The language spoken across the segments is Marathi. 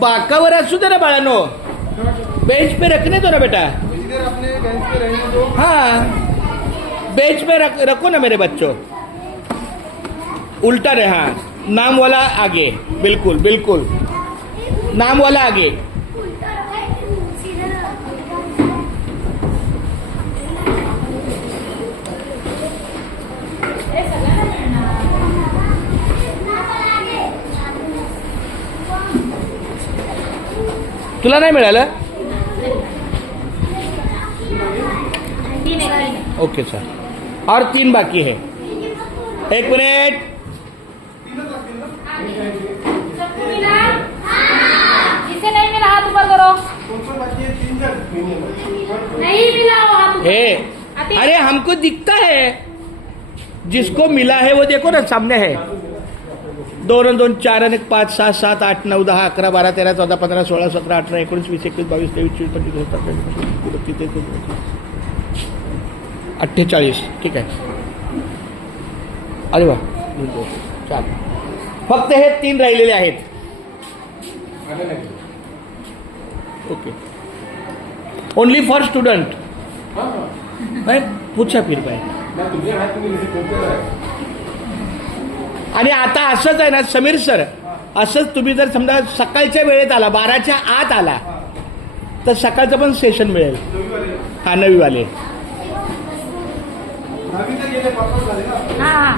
बाकावर असू दे ना बाळानो, बेंच पे रखने दो ना बेटा। इधर अपने बेंच पे रहने दो। हाँ बेंच पे रखो ना मेरे बच्चों, उल्टा रहे। हाँ नाम वाला आगे, बिल्कुल बिल्कुल, नाम वाला आगे। तुला नाही मिळालं? ओके सर, और 3 बाकी है। 1 मिनट। जिसे नहीं मिला हाथ ऊपर करो। नहीं मिला हाथ ऊपर। अरे हमको दिखता है, जिसको मिला है वो देखो ना सामने है। 2 और 2 4 और 1 5 7 7 8 9 10 11 12 13 14 15 16 17 18 19 20 21 22 23 24 25 48। ठीक आहे। अरे वा, 4 फक्त हे 3 राहिलेले आहेत। Okay, only for student. पूछा फिर भाई। आणि आता असंच आहे ना समीर सर, असंच तुम्ही जर समजा सकाळच्या वेळेत आला, 12च्या आत आला, तर सकाळचं पण सेशन मिळेल। हा नवीवाले। हाँ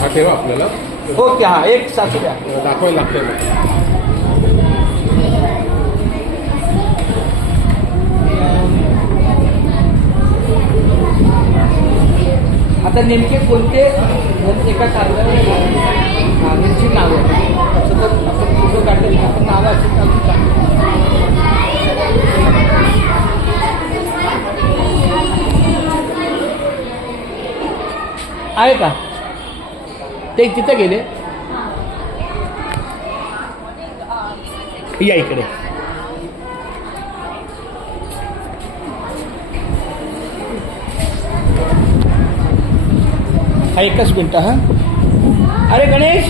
हा ठेवा आपल्याला ओके, हा एक सासू द्या, दाखवायला लागतं। आता नेमके कोणते एका कागदाची नावं असं तर आपण फोटो काढले, आपण नावं असेल तर आपण काढतो। आहे का ते तिथे गेले? या इकडे। हा एकच मिनिट। हा अरे गणेश,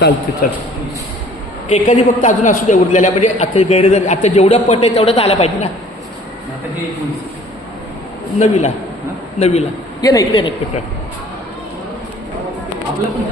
चालते चालते। एखादी फक्त अजून असू द्या उरलेल्या, म्हणजे आता गैरजर आता जेवढं पट आहे तेवढंच आला पाहिजे ना। नवीला ये ना इकडे, एक मिनिट आपलं पण